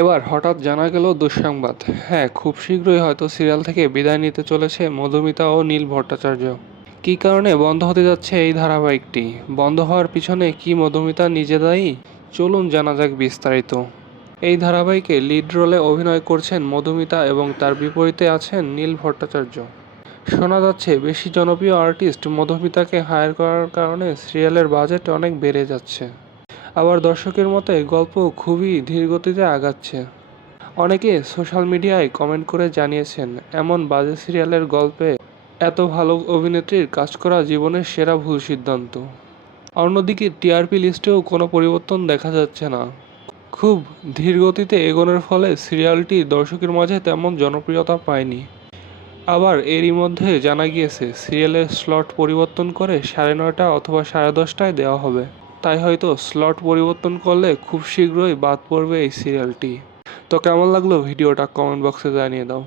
এবার হঠাৎ জানা গেল দুঃসংবাদ। হ্যাঁ, খুব শীঘ্রই হয়তো সিরিয়াল থেকে বিদায় নিতে চলেছে মধুমিতা ও নীল ভট্টাচার্য। কী কারণে বন্ধ হতে যাচ্ছে এই ধারাবাহিকটি? বন্ধ হওয়ার পিছনে কি মধুমিতা নিজে দায়ী? চলুন জানা যাক বিস্তারিত। এই ধারাবাহিকে লিড রোলে অভিনয় করছেন মধুমিতা এবং তার বিপরীতে আছেন নীল ভট্টাচার্য। শোনা যাচ্ছে বেশি জনপ্রিয় আর্টিস্ট মধুমিতাকে হায়ার করার কারণে সিরিয়ালের বাজেট অনেক বেড়ে যাচ্ছে। আবার দর্শকের মতে গল্প খুবই ধীরগতিতে আগাচ্ছে। অনেকে সোশ্যাল মিডিয়ায় কমেন্ট করে জানিয়েছেন, এমন বাজে সিরিয়ালের গল্পে এত ভালো অভিনেত্রীর কাজ করা জীবনের সেরা ভুল সিদ্ধান্ত। অন্যদিকে টিআরপি লিস্টেও কোনো পরিবর্তন দেখা যাচ্ছে না। খুব ধীরগতিতে এগোনোর ফলে সিরিয়ালটি দর্শকের মাঝে তেমন জনপ্রিয়তা পায়নি। আবার এরই মধ্যে জানা গিয়েছে সিরিয়ালের স্লট পরিবর্তন করে 9:30 অথবা 10:30টায় দেওয়া হবে। তাই হয়তো স্লট পরিবর্তন করলে খুব শীঘ্রই বাদ পড়বে এই সিরিয়ালটি। তো কেমন লাগলো ভিডিওটা কমেন্ট বক্সে জানিয়ে দাও।